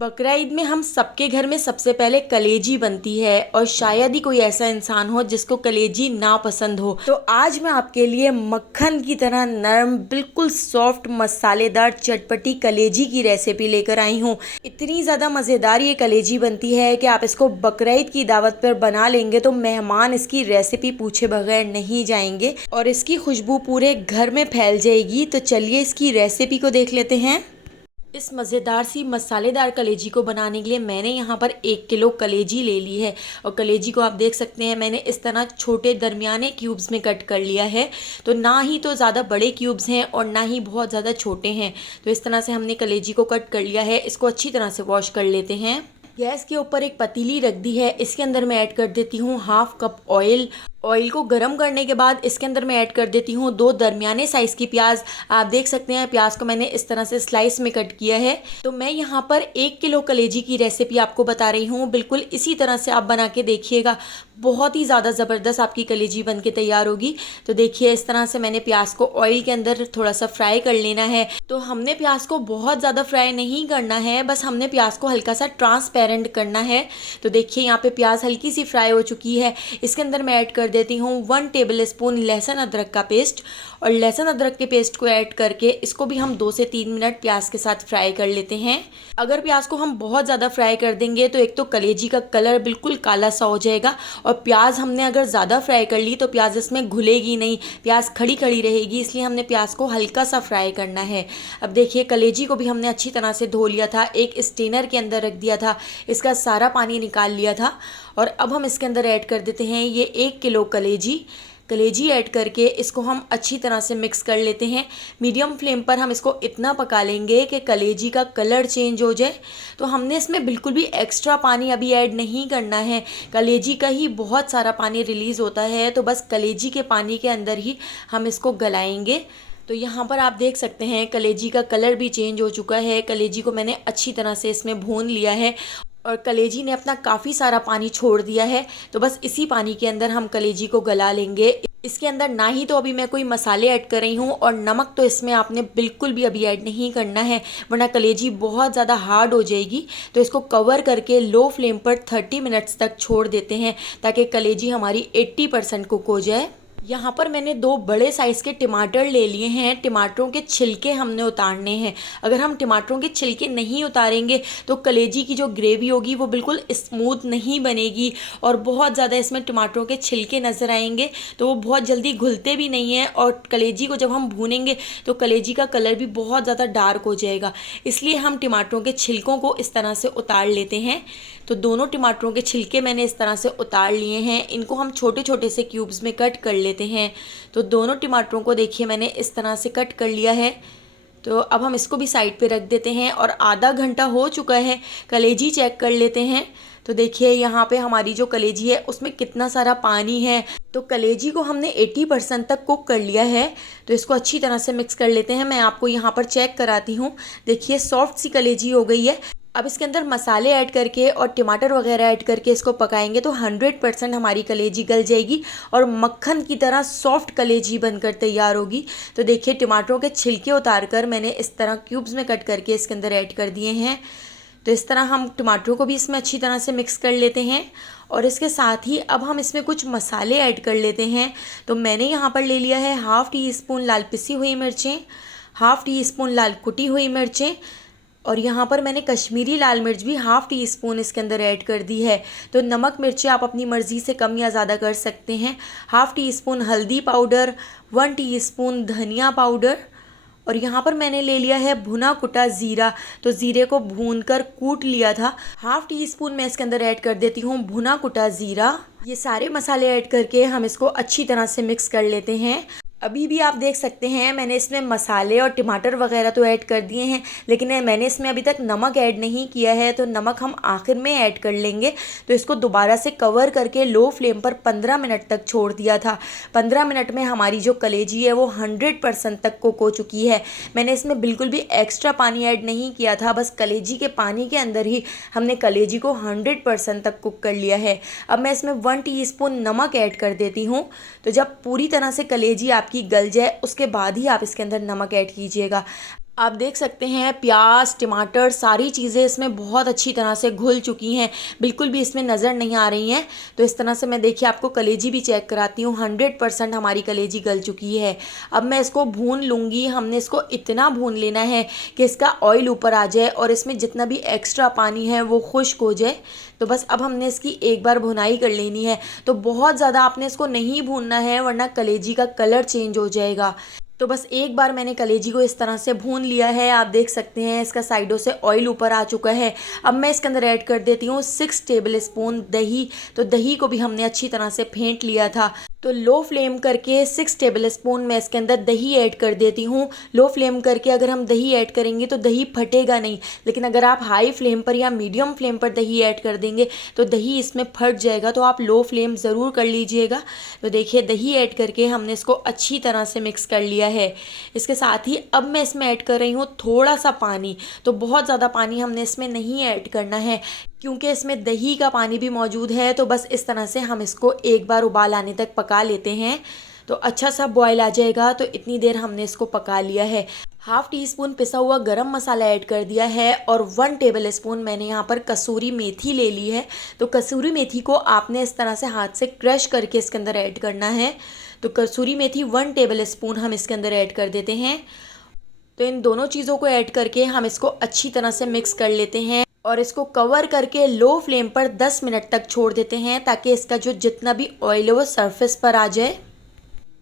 बकरा ईद में हम सबके घर में सबसे पहले कलेजी बनती है और शायद ही कोई ऐसा इंसान हो जिसको कलेजी ना पसंद हो। तो आज मैं आपके लिए मक्खन की तरह नरम, बिल्कुल सॉफ्ट, मसालेदार, चटपटी कलेजी की रेसिपी लेकर आई हूँ। इतनी ज़्यादा मज़ेदार ये कलेजी बनती है कि आप इसको बकरा ईद की दावत पर बना लेंगे तो मेहमान इसकी रेसिपी पूछे बगैर नहीं जाएंगे और इसकी खुशबू पूरे घर में फैल जाएगी। तो चलिए इसकी रेसिपी को देख लेते हैं। इस मज़ेदार सी मसालेदार कलेजी को बनाने के लिए मैंने यहाँ पर 1 किलो कलेजी ले ली है और कलेजी को आप देख सकते हैं मैंने इस तरह छोटे दरमियाने क्यूब्स में कट कर लिया है। तो ना ही तो ज़्यादा बड़े क्यूब्स हैं और ना ही बहुत ज़्यादा छोटे हैं। तो इस तरह से हमने कलेजी को कट कर लिया है। इसको अच्छी तरह से वॉश कर लेते हैं। गैस के ऊपर एक पतीली रख दी है। इसके अंदर मैं ऐड कर देती हूँ 1/2 कप ऑयल। ऑयल को गर्म करने के बाद इसके अंदर मैं ऐड कर देती हूँ 2 दरमियाने साइज़ की प्याज। आप देख सकते हैं प्याज को मैंने इस तरह से स्लाइस में कट किया है। तो मैं यहाँ पर 1 किलो कलेजी की रेसिपी आपको बता रही हूँ। बिल्कुल इसी तरह से आप बना के देखिएगा, बहुत ही ज़्यादा ज़बरदस्त आपकी कलेजी बन के तैयार होगी। तो देखिए इस तरह से मैंने प्याज को ऑयल के अंदर थोड़ा सा फ्राई कर लेना है। तो हमने प्याज को बहुत ज़्यादा फ्राई नहीं करना है, बस हमने प्याज को हल्का सा ट्रांसपेरेंट करना है। तो देखिए यहाँ पे प्याज हल्की सी फ्राई हो चुकी है। इसके अंदर मैं ऐड कर देती हूँ 1 टेबल स्पून लहसुन अदरक का पेस्ट और लहसुन अदरक के पेस्ट को ऐड करके इसको भी हम 2 से 3 मिनट प्याज के साथ फ्राई कर लेते हैं। अगर प्याज को हम बहुत ज़्यादा फ्राई कर देंगे तो एक तो कलेजी का कलर बिल्कुल काला सा हो जाएगा और प्याज हमने अगर ज़्यादा फ्राई कर ली तो प्याज इसमें घुलेगी नहीं, प्याज खड़ी खड़ी रहेगी। इसलिए हमने प्याज को हल्का सा फ्राई करना है। अब देखिए कलेजी को भी हमने अच्छी तरह से धो लिया था, एक स्टेनर के अंदर रख दिया था, इसका सारा पानी निकाल लिया था। और अब हम इसके अंदर ऐड कर देते हैं ये 1 किलो कलेजी ऐड करके इसको हम अच्छी तरह से मिक्स कर लेते हैं। मीडियम फ्लेम पर हम इसको इतना पका लेंगे कि कलेजी का कलर चेंज हो जाए। तो हमने इसमें बिल्कुल भी एक्स्ट्रा पानी अभी ऐड नहीं करना है। कलेजी का ही बहुत सारा पानी रिलीज़ होता है, तो बस कलेजी के पानी के अंदर ही हम इसको गलाएंगे। तो यहाँ पर आप देख सकते हैं कलेजी का कलर भी चेंज हो चुका है। कलेजी को मैंने अच्छी तरह से इसमें भून लिया है और कलेजी ने अपना काफ़ी सारा पानी छोड़ दिया है। तो बस इसी पानी के अंदर हम कलेजी को गला लेंगे। इसके अंदर ना ही तो अभी मैं कोई मसाले ऐड कर रही हूँ और नमक तो इसमें आपने बिल्कुल भी अभी ऐड नहीं करना है, वरना कलेजी बहुत ज़्यादा हार्ड हो जाएगी। तो इसको कवर करके लो फ्लेम पर 30 मिनट्स तक छोड़ देते हैं ताकि कलेजी हमारी 80% कुक हो जाए। यहाँ पर मैंने 2 बड़े साइज़ के टमाटर ले लिए हैं। टमाटरों के छिलके हमने उतारने हैं। अगर हम टमाटरों के छिलके नहीं उतारेंगे तो कलेजी की जो ग्रेवी होगी वो बिल्कुल स्मूथ नहीं बनेगी और बहुत ज़्यादा इसमें टमाटरों के छिलके नज़र आएंगे, तो वो बहुत जल्दी घुलते भी नहीं हैं। और कलेजी को जब हम भूनेंगे तो कलेजी का कलर भी बहुत ज़्यादा डार्क हो जाएगा। इसलिए हम टमाटरों के छिलकों को इस तरह से उतार लेते हैं। तो दोनों टमाटरों के छिलके मैंने इस तरह से उतार लिए हैं। इनको हम छोटे छोटे से क्यूब्स में कट कर लेते हैं। तो दोनों टमाटरों को देखिए मैंने इस तरह से कट कर लिया है। तो अब हम इसको भी साइड पे रख देते हैं और आधा घंटा हो चुका है। कलेजी चेक कर लेते हैं। तो देखिए यहाँ पे हमारी जो कलेजी है उसमें कितना सारा पानी है। तो कलेजी को हमने 80% तक कुक कर लिया है। तो इसको अच्छी तरह से मिक्स कर लेते हैं। मैं आपको यहाँ पर चेक कराती हूँ। देखिए सॉफ्ट सी कलेजी हो गई है। अब इसके अंदर मसाले ऐड करके और टमाटर वगैरह ऐड करके इसको पकाएंगे तो 100% हमारी कलेजी गल जाएगी और मक्खन की तरह सॉफ्ट कलेजी बनकर तैयार होगी। तो देखिए टमाटरों के छिलके उतार कर मैंने इस तरह क्यूब्स में कट करके इसके अंदर ऐड कर दिए हैं। तो इस तरह हम टमाटरों को भी इसमें अच्छी तरह से मिक्स कर लेते हैं और इसके साथ ही अब हम इसमें कुछ मसाले ऐड कर लेते हैं। तो मैंने यहाँ पर ले लिया है 1/2 टीस्पून लाल पिसी हुई मिर्चें, 1/2 टीस्पून लाल कुटी हुई मिर्चें और यहाँ पर मैंने कश्मीरी लाल मिर्च भी 1/2 टीस्पून इसके अंदर ऐड कर दी है। तो नमक मिर्ची आप अपनी मर्ज़ी से कम या ज़्यादा कर सकते हैं। 1/2 टीस्पून हल्दी पाउडर, 1 टीस्पून धनिया पाउडर और यहाँ पर मैंने ले लिया है भुना कुटा ज़ीरा। तो ज़ीरे को भूनकर कूट लिया था। 1/2 टीस्पून मैं इसके अंदर ऐड कर देती हूँ भुना कुटा ज़ीरा। ये सारे मसाले ऐड करके हम इसको अच्छी तरह से मिक्स कर लेते हैं। अभी भी आप देख सकते हैं मैंने इसमें मसाले और टमाटर वगैरह तो ऐड कर दिए हैं, लेकिन मैंने इसमें अभी तक नमक ऐड नहीं किया है। तो नमक हम आखिर में ऐड कर लेंगे। तो इसको दोबारा से कवर करके लो फ्लेम पर 15 मिनट तक छोड़ दिया था। 15 मिनट में हमारी जो कलेजी है वो 100% तक कुक हो चुकी है। मैंने इसमें बिल्कुल भी एक्स्ट्रा पानी ऐड नहीं किया था, बस कलेजी के पानी के अंदर ही हमने कलेजी को 100% तक कुक कर लिया है। अब मैं इसमें 1 टीस्पून नमक ऐड कर देती हूँ। तो जब पूरी तरह से कलेजी आपकी गल जाए उसके बाद ही आप इसके अंदर नमक ऐड कीजिएगा। आप देख सकते हैं प्याज टमाटर सारी चीज़ें इसमें बहुत अच्छी तरह से घुल चुकी हैं, बिल्कुल भी इसमें नज़र नहीं आ रही हैं। तो इस तरह से मैं देखिए आपको कलेजी भी चेक कराती हूँ, 100% हमारी कलेजी गल चुकी है। अब मैं इसको भून लूँगी। हमने इसको इतना भून लेना है कि इसका ऑयल ऊपर आ जाए और इसमें जितना भी एक्स्ट्रा पानी है वो खुश्क हो जाए। तो बस अब हमने इसकी एक बार भुनाई कर लेनी है। तो बहुत ज़्यादा आपने इसको नहीं भूनना है वरना कलेजी का कलर चेंज हो जाएगा। तो बस एक बार मैंने कलेजी को इस तरह से भून लिया है। आप देख सकते हैं इसका साइडों से ऑयल ऊपर आ चुका है। अब मैं इसके अंदर ऐड कर देती हूँ 6 टेबल स्पून दही। तो दही को भी हमने अच्छी तरह से फेंट लिया था। तो लो फ्लेम करके 6 टेबल स्पून मैं इसके अंदर दही ऐड कर देती हूँ। लो फ्लेम करके अगर हम दही ऐड करेंगे तो दही फटेगा नहीं, लेकिन अगर आप हाई फ्लेम पर या मीडियम फ्लेम पर दही ऐड कर देंगे तो दही इसमें फट जाएगा। तो आप लो फ्लेम ज़रूर कर लीजिएगा। तो देखिए दही ऐड करके हमने इसको अच्छी तरह से मिक्स कर लिया है। इसके साथ ही अब मैं इसमें ऐड कर रही हूँ थोड़ा सा पानी। तो बहुत ज़्यादा पानी हमने इसमें नहीं ऐड करना है क्योंकि इसमें दही का पानी भी मौजूद है। तो बस इस तरह से हम इसको एक बार उबाल आने तक पका लेते हैं। तो अच्छा सा बॉयल आ जाएगा। तो इतनी देर हमने इसको पका लिया है। हाफ टी स्पून पिसा हुआ गरम मसाला ऐड कर दिया है और 1 टेबल स्पून मैंने यहाँ पर कसूरी मेथी ले ली है। तो कसूरी मेथी को आपने इस तरह से हाथ से क्रश करके इसके अंदर ऐड करना है। तो कसूरी मेथी 1 टेबल स्पून हम इसके अंदर ऐड कर देते हैं। तो इन दोनों चीज़ों को ऐड करके हम इसको अच्छी तरह से मिक्स कर लेते हैं और इसको कवर करके लो फ्लेम पर 10 मिनट तक छोड़ देते हैं ताकि इसका जो जितना भी ऑयल है वो सरफेस पर आ जाए।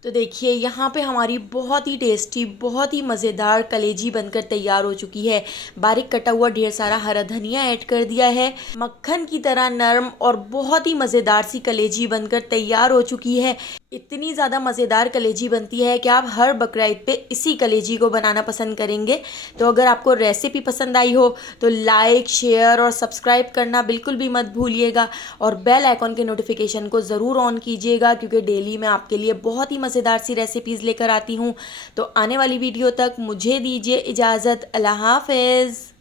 तो देखिए यहाँ पे हमारी बहुत ही टेस्टी बहुत ही मज़ेदार कलेजी बनकर तैयार हो चुकी है। बारीक कटा हुआ ढेर सारा हरा धनिया ऐड कर दिया है। मक्खन की तरह नरम और बहुत ही मज़ेदार सी कलेजी बनकर तैयार हो चुकी है। इतनी ज़्यादा मज़ेदार कलेजी बनती है कि आप हर बकरीद पे इसी कलेजी को बनाना पसंद करेंगे। तो अगर आपको रेसिपी पसंद आई हो तो लाइक शेयर और सब्सक्राइब करना बिल्कुल भी मत भूलिएगा और बेल आइकॉन के नोटिफिकेशन को ज़रूर ऑन कीजिएगा क्योंकि डेली मैं आपके लिए बहुत ही मज़ेदार सी रेसिपीज़ लेकर आती हूँ। तो आने वाली वीडियो तक मुझे दीजिए इजाज़त। अल्लाह हाफ़िज़।